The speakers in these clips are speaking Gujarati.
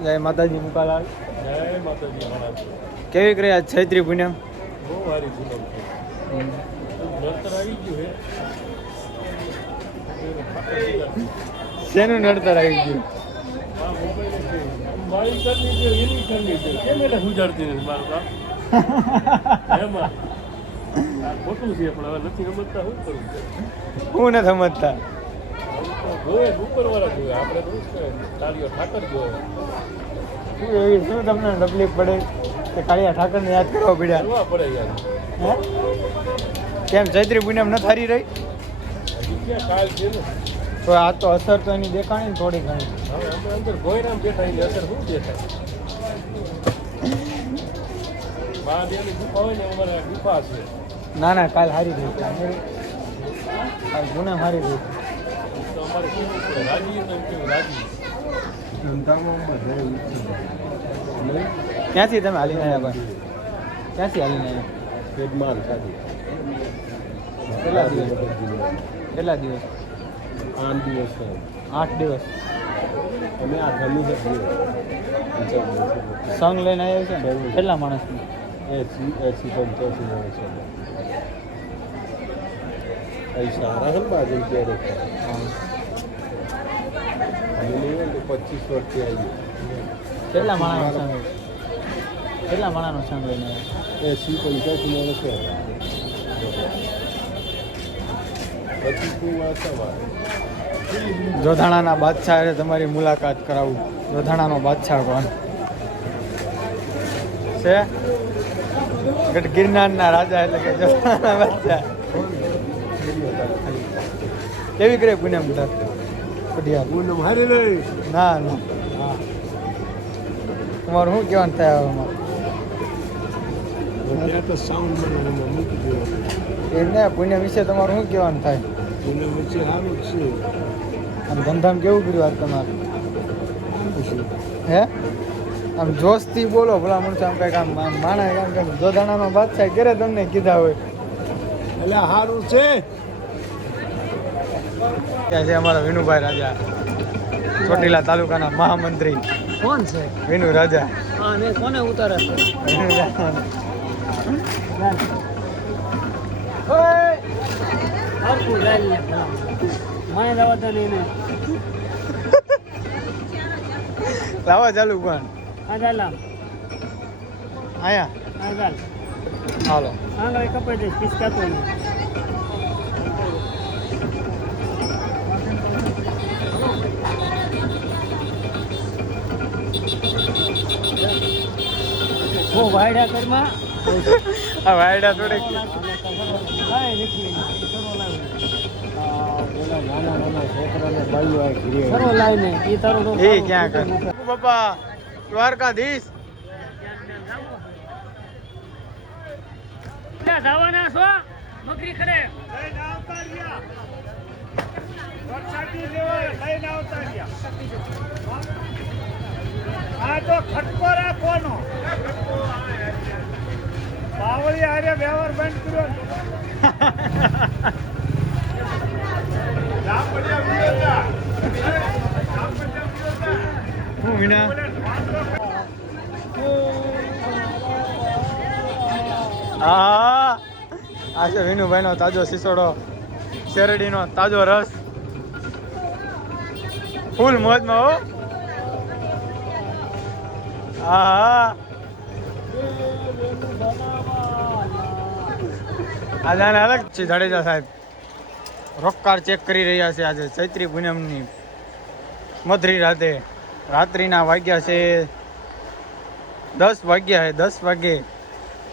જય માતાજી મુકાલાલ. જય માતાજી મહારાજ. કેવી કરી આજ ચૈત્રી પૂનમ? બહુ સારી પૂનમ છે. નડતર આવી ગયું છે. શેનું નડતર આવી ગયું? આ મોબાઈલ છે મારી કરની છે એની કરની છે કેમ એટલે સુજાડતી નથી મારું કામ એમાં આ ખોટું છે પણ હવે નથી સમજતા શું કરવું હું નથી સમજતા. જોવે ઉપરવાળા જોવે આપણે તો શું કરે તાળીઓ ઠાકર જોવે શું એવી શું તમને તકલીફ પડે કે કાળિયા ઠાકરને યાદ કરવા પડ્યા? કરવા પડે યાર. હે? કેમ ચૈત્રી પૂનમ ન થારી રહી? હજી ક્યાં કાલ છે ને તો આ તો અસર તો એની દેખાણી ને થોડી ઘણી. હવે અમે અંદર ભોયરામ બેઠા એની અસર શું દેખાય મહાદેવની ગુફા હોય ને અમારે આ ગુફા છે. ના ના કાલ હારી રહી કાલ પૂનમ હારી રહી. તો અમારે કેવું પડે રાજી તો એમ કેવું રાજી ક્યાંથી તમે હાલીને આવ્યા ભાઈ? ક્યાંથી હાલીને આવ્યા? પેટમાર સાદી કેટલા દિવસ? કેટલા દિવસ? 8 દિવસ 8 દિવસ. અમે આ ઘરનું છે સંગ લઈને આવ્યા છે ને? કેટલા માણસની? 85 માણસ છે. સારા છે ને બાજુ ત્યારે અમે નહીં તો 25 વર્ષથી આવી કેટલા માણસનો સંગ? કેટલા માણસનો સંગ લઈને આવ્યા? 80-85 માણસ છે. પછી તું વાંચવા જોધાણાના બાદશાહ હારે તમારી મુલાકાત કરાવું. જોધાણાનો બાદશાહ કોણ છે? ગઢ ગિરનારના રાજા એટલે કે જોધાણાના બાદશાહ. કેવી કરે પૂનમ કઢિયા? પૂનમ હારી રહી. ના ના હા તમારું શું કહેવાનું થાય આમાં? તો સાઉન્ડ મને મૂકી દો. એમને પૂનમ વિશે તમારું શું કહેવાનું થાય? પૂનમ વચ્ચે સારું જ છે. આમ ધંધામ કેવું કર્યું આજ તમારે? હે આમ જોશથી બોલો ભલા માણસો. આમ કંઈક આમ માણસ આમ કંઈક જોધાણાનો બાદશાહ કરે તમને કીધા હોય એટલે સારું છે. ત્યાં છે અમારા વિનુભાઈ રાજા, ચોટીલા તાલુકાના મહામંત્રી. કોણ છે? વિનુ રાજા. હા ને કોને ઉતારે? વિનુ રાજા. લાવા ચાલુ પણ આયા હાલો. વાયડા કરમાં આ વાયડા થોડીક એ ક્યાં કર બાપા દ્વારકાધીશ. જવાના છો બકરી ખરે આ તો ખટકો રાખવાનો. બાવળી હારે વ્યવહાર બંધ કર્યો. હું વિના હા આ છે વિનુભાઈનો તાજો સિસોડો, શેરડીનો તાજો રસ. ફૂલ મોજમાં હો. હા આજાને અલગ છે. જાડેજા સાહેબ રોકકાર ચેક કરી રહ્યા છે આજે ચૈત્રી પૂનમની મધરી રાતે. રાત્રિના વાગ્યા છે 10 વાગ્યા છે. 10 વાગે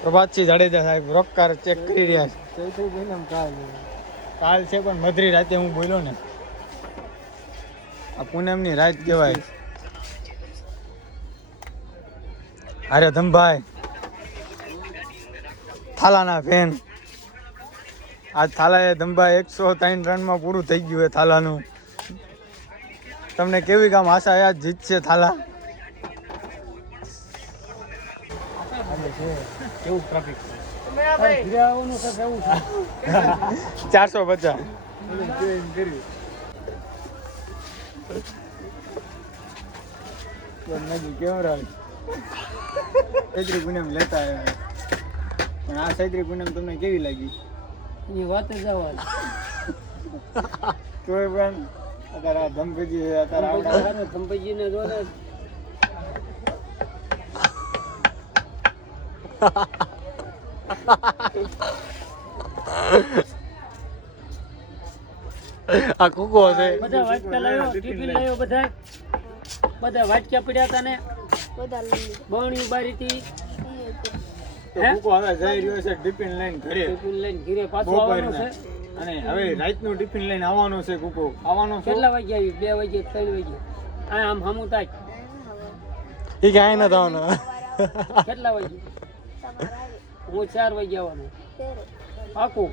પ્રભાતસિંહ જાડેજા સાહેબ રોકકાર ચેક કરી રહ્યા છે. ચૈત્રી પૂનમ કાલ છે પણ મધરી રાતે હું બોલ્યો ને. આ પૂનમની રાત કહેવાય. અરે ધમભાઈ થાલાના ફેન. આજ થાલાએ ધમભાઈ 103 રનમાં પૂરું થઈ ગયું છે થાલાનું. તમને કેવી કામ આશા આજ જીતશે થાલા? કેવું ટ્રાફિક 450. નથી કેવો રહ્યો ચૈત્રી પૂનમ લેતા આવ્યા પણ આ ચૈત્રી પૂનમ તમને કેવી લાગી એની વાત જ આવવાની. તોય પણ અત્યારે આ ધમપજી અત્યારે આવતા ધંપજીને જો ને આ કુકો છે બધા વાટકા લાવ્યો, ટિફિન લાવ્યો, બધા વાટકા પડ્યા હતા ને બરણી બારી હતી. કુકો હવે જઈ રહ્યો છે ટિફિન લઈને ઘરે ટિફિન લઈને ઘરે પાછો આવવાનો છે. અને હવે રાતનું ટિફિન લઈને આવવાનો છે કુકો આવવાનો છે કેટલા વાગે આવી? 2 વાગે 3 વાગે. આ આમ હામું તાક. એ ક્યાંય ન થવાનો કેટલા વાગે? હું 4 વાગે આવવાનો. પાકું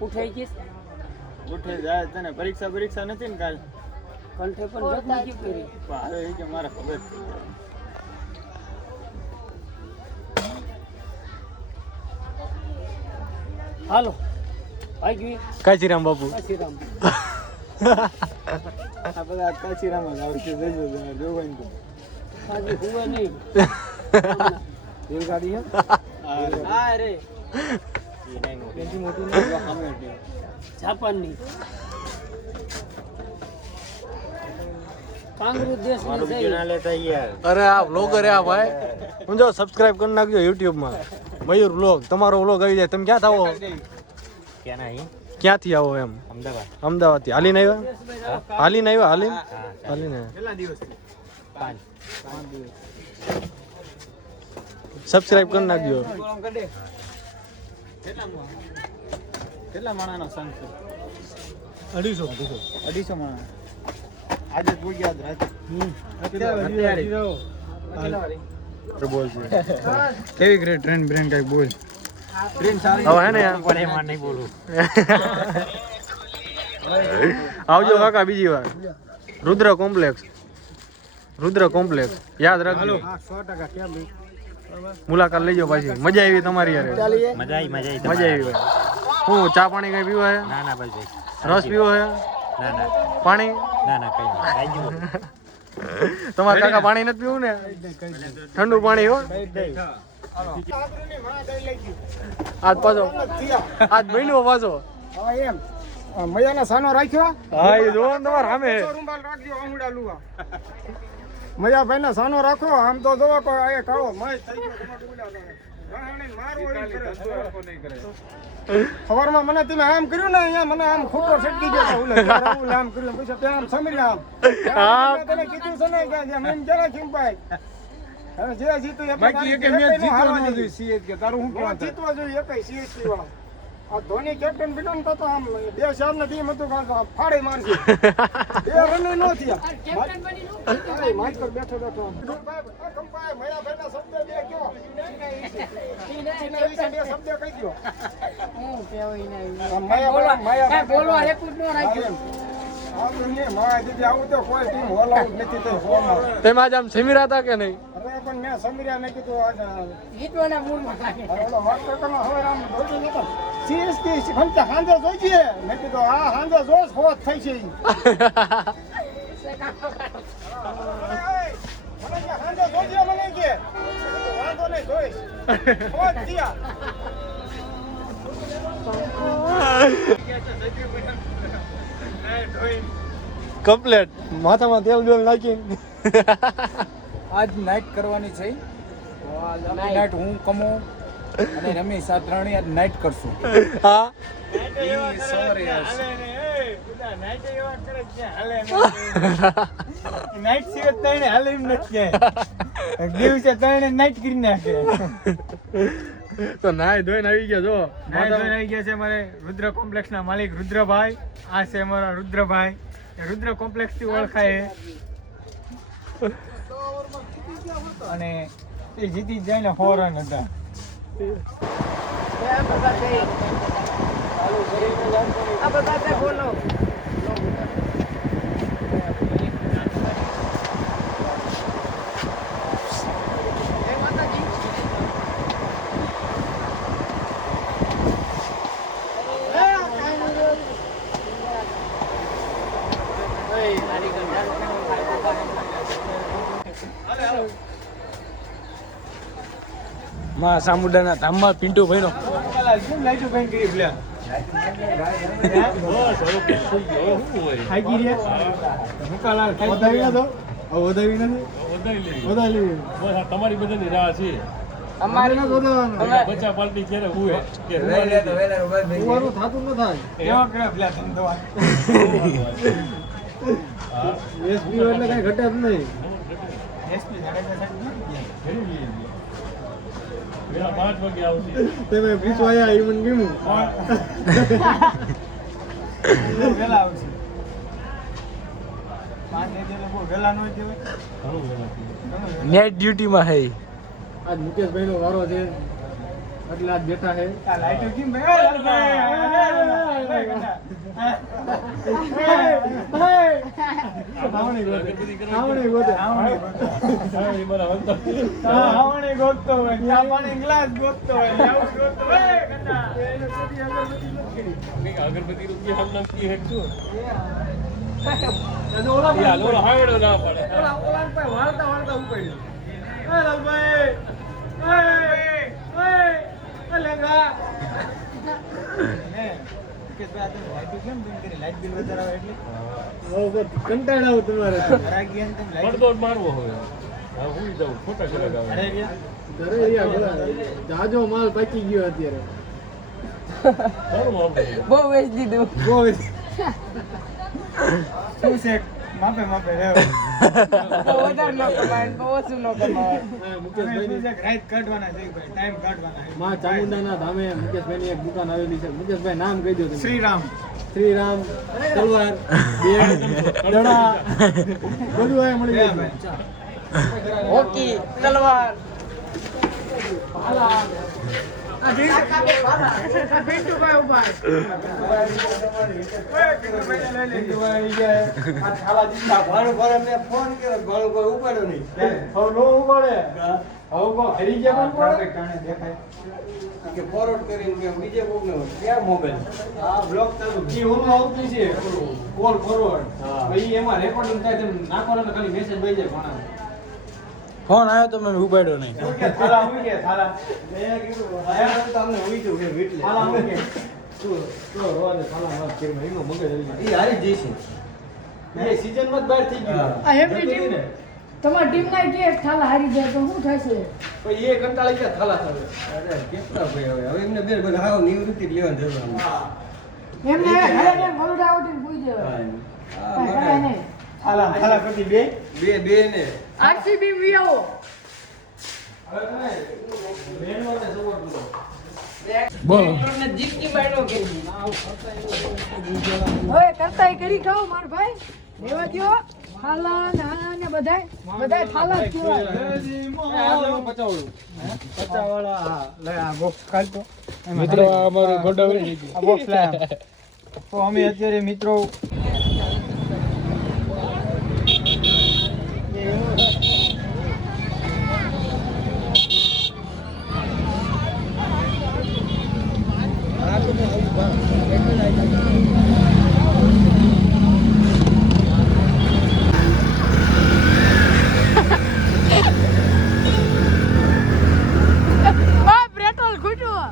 ઉઠાઈ ગઈશ. ઉઠે જાય તને પરીક્ષા નથી ને કાલ કંઠે પણ જપ નથી કરી. હવે એ કે મારે ખબર છે. હાલો આવી કાચીરામ બાપુ કાશીરામ. આ બધા કાચીરામ જ આવશે જોવાય તો આજે હુવે નહીં. રેલગાડી હે હા રે એની મોટી નહીં સામે જાપાનની કાંગરૂ દેશની છે. અરે આ વ્લોગર આ ભાઈ હું જો સબસ્ક્રાઇબ કરી નાખજો YouTube માં મયુર વ્લોગ તમારો વ્લોગ આવી જાય તમે ક્યાં થાવો ક્યાંથી આવો એમ અમદાવાદ થી હાલીને આવ્યા કેટલા દિવસ સબસ્ક્રાઇબ કરી નાખજો કેટલા માણાનો સંગ છે 250 માણા આજે પૂરી યાદ રાતે બોલ કેવી ગ્રેટ ટ્રેન બ્રેન કઈ બોલ ટ્રેન સારી હવે હે ને પણ એમાં નહીં બોલું આવજો કાકા બીજી વાર રુદ્ર કોમ્પ્લેક્સ યાદ રાખજો 100% કેમ મુલાકાત લેજો પાછી મજા આવી તમારી યાર મજા આવી ભાઈ હું ચા પાણી કઈ પીવો હે ના ભાઈ રસ પીવો હે ના પાણી ના કઈ તમારા કાકા પાણી નથી પીવું ને ઠંડુ પાણી હો આજ મહિનો પાછો એમ મયાના સાનો રાખ્યો. હા એ જોવો ને તમારે સામે રૂમાલ રાખજો આંગળા લુવા. મયા ભાઈ ના સાનો રાખો. આમ તો જોવો તો એ કાળો મય થઈ ગયો તમારે સવારમાં મને તમે આમ કર્યું ને અહીંયા મને આમ ખોટો છટકી ગયો છે. ઓલે આમ કર્યું પછી ત્યાં આમ સમીર આમ તને કીધું છે ને કે એમ જરા ખીમભાઈ હવે જે જીતું એ બાકી એક મેચ જીતવા ન જોઈએ સીએચ કે તારું હું કોણ જીતવા જોઈએ એકઈ સીએચ વાળા. આ ધોની કેપ્ટન બિનમ તો આમ 2-4 ને ટીમ હતું કાં ફાડે મારશે 2 રન નો થયા. કેપ્ટન બની નો માઈક પર બેઠો કંપાય મયા ભાઈના શબ્દ બે કયો ચીના શબ્દ કહી દો. હું કેવાય મયા બોલવા એક જ નો રાખ્યો. આવું તો કોઈ ટીમ હોલ આઉટ નથી થઈ ફોર્મમાં. તેમાં આમ સમીરા હતા કે નહીં અરે પણ મેં સમીરા ને કીધું આજે જીતવાના મૂડમાં કાઢી ઓલો માસ્ટરનો હવે આમ દોડી નતો સીએસટી ખંતે હાંજે જોઈજે મેં કીધું આ હાંજે જોશ હોત થઈ છે મને કે હાંજે જોઈજે મને કે વાંધો નહીં જોઈશ હોત થયા. કમ્પ્લેટ માથામાં તેલ બેલ નાખી આજ નાઇટ કરવાની છે. નાઇટ હું કમો અને રમેશ આ ત્રણેય આજ નાઇટ કરશું. હા નાઈટ સિવાય તઈને હાલે એમ નથી દિવસે તઈને નાઈટ કરી નાખે તો નાય ધોઈને આવી ગયા જો નાય ધોઈને આવી ગયા છે અમારે રુદ્ર કોમ્પ્લેક્સ ના માલિક રુદ્રભાઈ. આ છે અમારા રુદ્રભાઈ રુદ્ર કોમ્પ્લેક્સ થી ઓળખાય અને એ જીતી જાય ને 4 રન હતા. આ બધા બોલો માં સામુડાના ધામમાં પિન્ટુભાઈનો કેમ લાઈટો બંધ કરી પેલા બસ હવે કંઈક થઈ ગયું. હવે શું હોય? ખાઈ ગઈ રે મુકાલાલ વધાવી ના દો વધાવી નથી વધારી લેવી. વધાવી બસ આ તમારી બધાની રાહ છે. અમારે ના વધાવવાનું બચ્ચા પાર્ટી ક્યારે હુએ કે હુવાની છે? ઉવાનું થાતું ન થાય કેવા કેવા પેલા ધંધો હા. એસપી એટલે કઈ ઘટે જ નહીં એસપી જાડેજા સાહેબ પેલા 5 વાગે આવશે. તમે પૂછવા આયા એ મને ગમ્યું વેલા આવશે 5 વાગે તો બહુ વેલા ન હોય કહેવાય ઘણું વહેલા થઈ નાઇટ ડ્યુટીમાં હે આજ મુકેશભાઈ નો વારો છે એટલે આજ બેઠા છે આ લાઈટો કેમ ભાઈ આવણી ગોતે આવણી ગોતે આવણી ગયું. એ મારા વંતા. આવણી ગોતતો હોય ચા પાણી ગ્લાસ ગોતતો હોય આવું ગોતતો હોય કન્ના એને સુધી અગરબત્તી નથી કરી કંઈક અગરબત્તીનું કે હમ નામ કી હેઠું. તો ઓલા એ હાલો હાવડો ના પડે. ઓલા પર વાળતા વાળતા ઉપાડ્યો એ લાલભાઈ એ લેંગા કેમ બંધ કરી લાઈટ બિલ વધારે આવે એટલે કંટાળ આવું તમારે પડદો જ મારવો હોય. હા હું જાઉં ખોટા કલાક આવે. ઘરે જાજો માલ પાકી ગયો અત્યારે ઘણું આપણે. બહુ વેચ દીધું બહુ શું છે માપે માપે બહુ વધારે ન કમાય બહુ ઓછું ન કમાય મુકેશભાઈ રાઈટ કાઢવાના છે ભાઈ ટાઈમ કાઢવાના માં ચામુંડાના ધામે મુકેશભાઈની એક દુકાન આવેલી છે મુકેશભાઈ નામ કહી દો તમે શ્રીરામ શ્રીરામ તલવાર દડા બધું આ મળી જાય હોકી તલવાર ફોન આવ્યો તો મેં ઉપાડ્યો નહીં તમારી ટીમ ના કે થાલા હારી જાય તો શું થશે એમને હરે ગોલ્ડ આઉટ ઇન પૂઈ દેવા આરસીબી વી આવો બોલો જીતકી બાયડો કે હવે કરતાઈ કરી ખાઓ માર ભાઈ લેવા દ્યો થાલા નાના ને બધાય થાલા જ કહેવાય મિત્રો આ અમારું ગોડાઉન તો અમે અત્યારે મિત્રો પેટ્રોલ ખૂટ્યું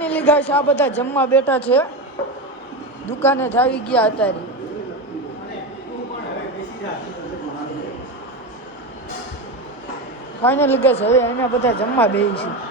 ફાઇનલી ગાઈસ આ બધા જમવા બેઠા છે દુકાને જ આવી ગયા અત્યારે ફાઇનલી ગાઈસ હવે અમે બધા જમવા બેસીશું